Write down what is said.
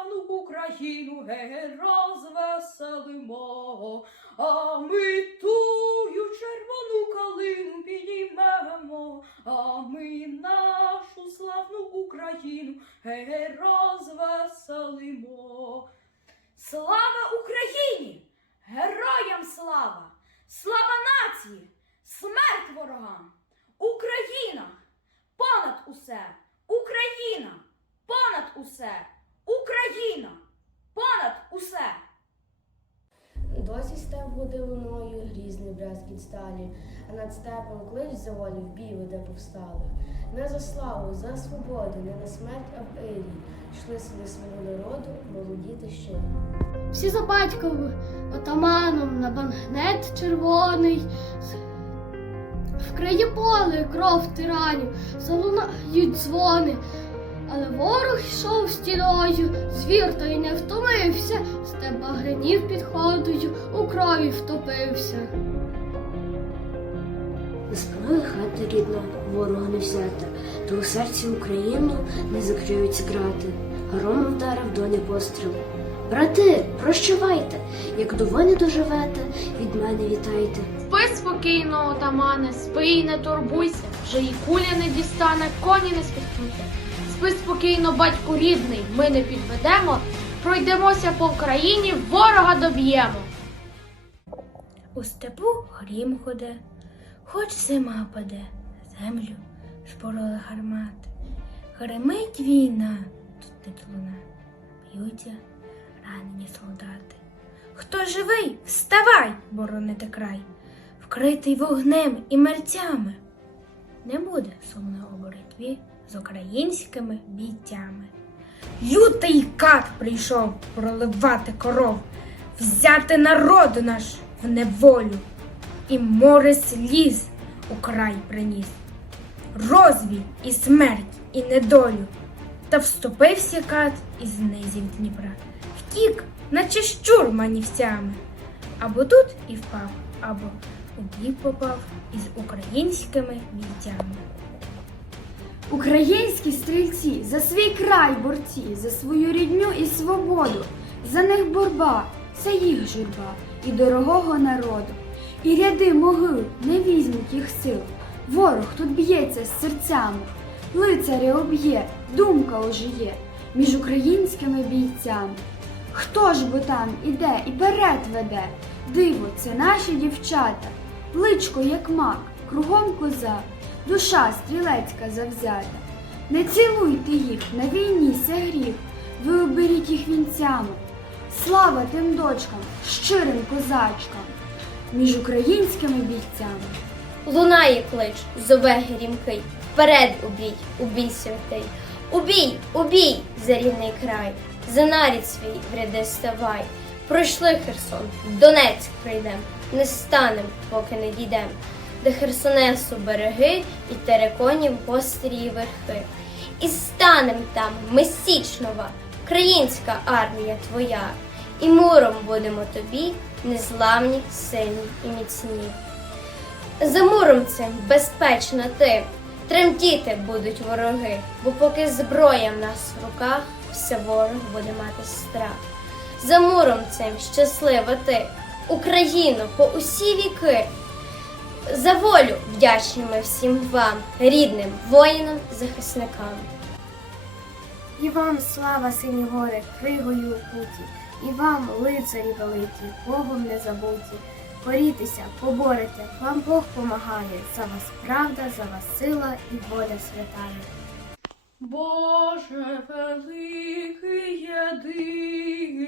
славну Україну ге розвеселимо, а ми тую червону калину підіймемо, а ми нашу славну Україну ге розвеселимо. Слава Україні! Героям слава! Слава нації! Смерть ворогам! Україна! Понад усе! Україна! Понад усе! Україна! Понад усе! Досі степ гуде луною, грізний брязкіт сталі, а над степом клич за волю в бій веде повсталих. Не за славу, за свободу, не на смерть, а в ірі. Йшли сили свого народу, молоді ще. Всі за батьком отаманом на банкнет червоний. Вкриє поле кров тиранів, залунають дзвони. Але ворог йшов стіною, звір той не втомився, степ багрянів підходою, у крові втопився. Не спалили хати рідна, ворога не взята, то у серці Україну не закриються грати. Гром вдарив доні постріл. Брати, прощавайте, як до вони доживете, від мене вітайте. Спи спокійно, отамане, спи і не турбуйся, вже і куля не дістане, коні не спіткнуться. Спи спокійно, батьку рідний, ми не підведемо, пройдемося по Україні, ворога доб'ємо. У степу грім ходе, хоч зима паде, землю шпороли гармати. Гремить війна, тут луна, б'ються ранені солдати. Хто живий, вставай, боронити край, вкритий вогнем і мерцями. Не буде сумно у боротьбі з українськими бійцями. Лютий кат прийшов проливати коров, взяти народ наш в неволю, і море сліз у край приніс, розвій і смерть, і недолю. Та вступився кат із низів Дніпра, втік, наче щур манівцями, або тут і впав, або у бій попав із українськими бійцями. Українські стрільці за свій край борці, за свою рідню і свободу, за них борба, це їх журба і дорогого народу. І ряди могил не візьмуть їх сил. Ворог тут б'ється з серцями, лицаря об'є, думка ожиє між українськими бійцями. Хто ж бо там іде і перед веде? Диво, це наші дівчата, личко, як мак, кругом коза, душа стрілецька завзята. Не цілуйте їх, на війні се гріх, ви оберіть їх вінцями. Слава тим дочкам, щирим козачкам, між українськими бійцями. Лунає клич, зове грімкий, вперед убій, убій святий. Убій, убій за рідний край, за нарід свій в ряди ставай. Пройшли Херсон, Донецьк прийдем, не станем, поки не дійдем. Де Херсонесу береги і тереконів гострі верхи. І станем там, ми Січ українська армія твоя, і муром будемо тобі, незламні, сильні і міцні. За муром цим безпечно ти. Тремтіти будуть вороги, бо поки зброя в нас в руках, все ворог буде мати страх. За муром цим щаслива ти, Україно, по усі віки. За волю вдячні ми всім вам, рідним воїнам, захисникам. І вам слава, сині гори, кригою у путі, і вам, лицарі великі, Богом не забуті. Борітеся, поборете, вам Бог помагає, за вас правда, за вас сила і воля святая. Боже великий єдиний,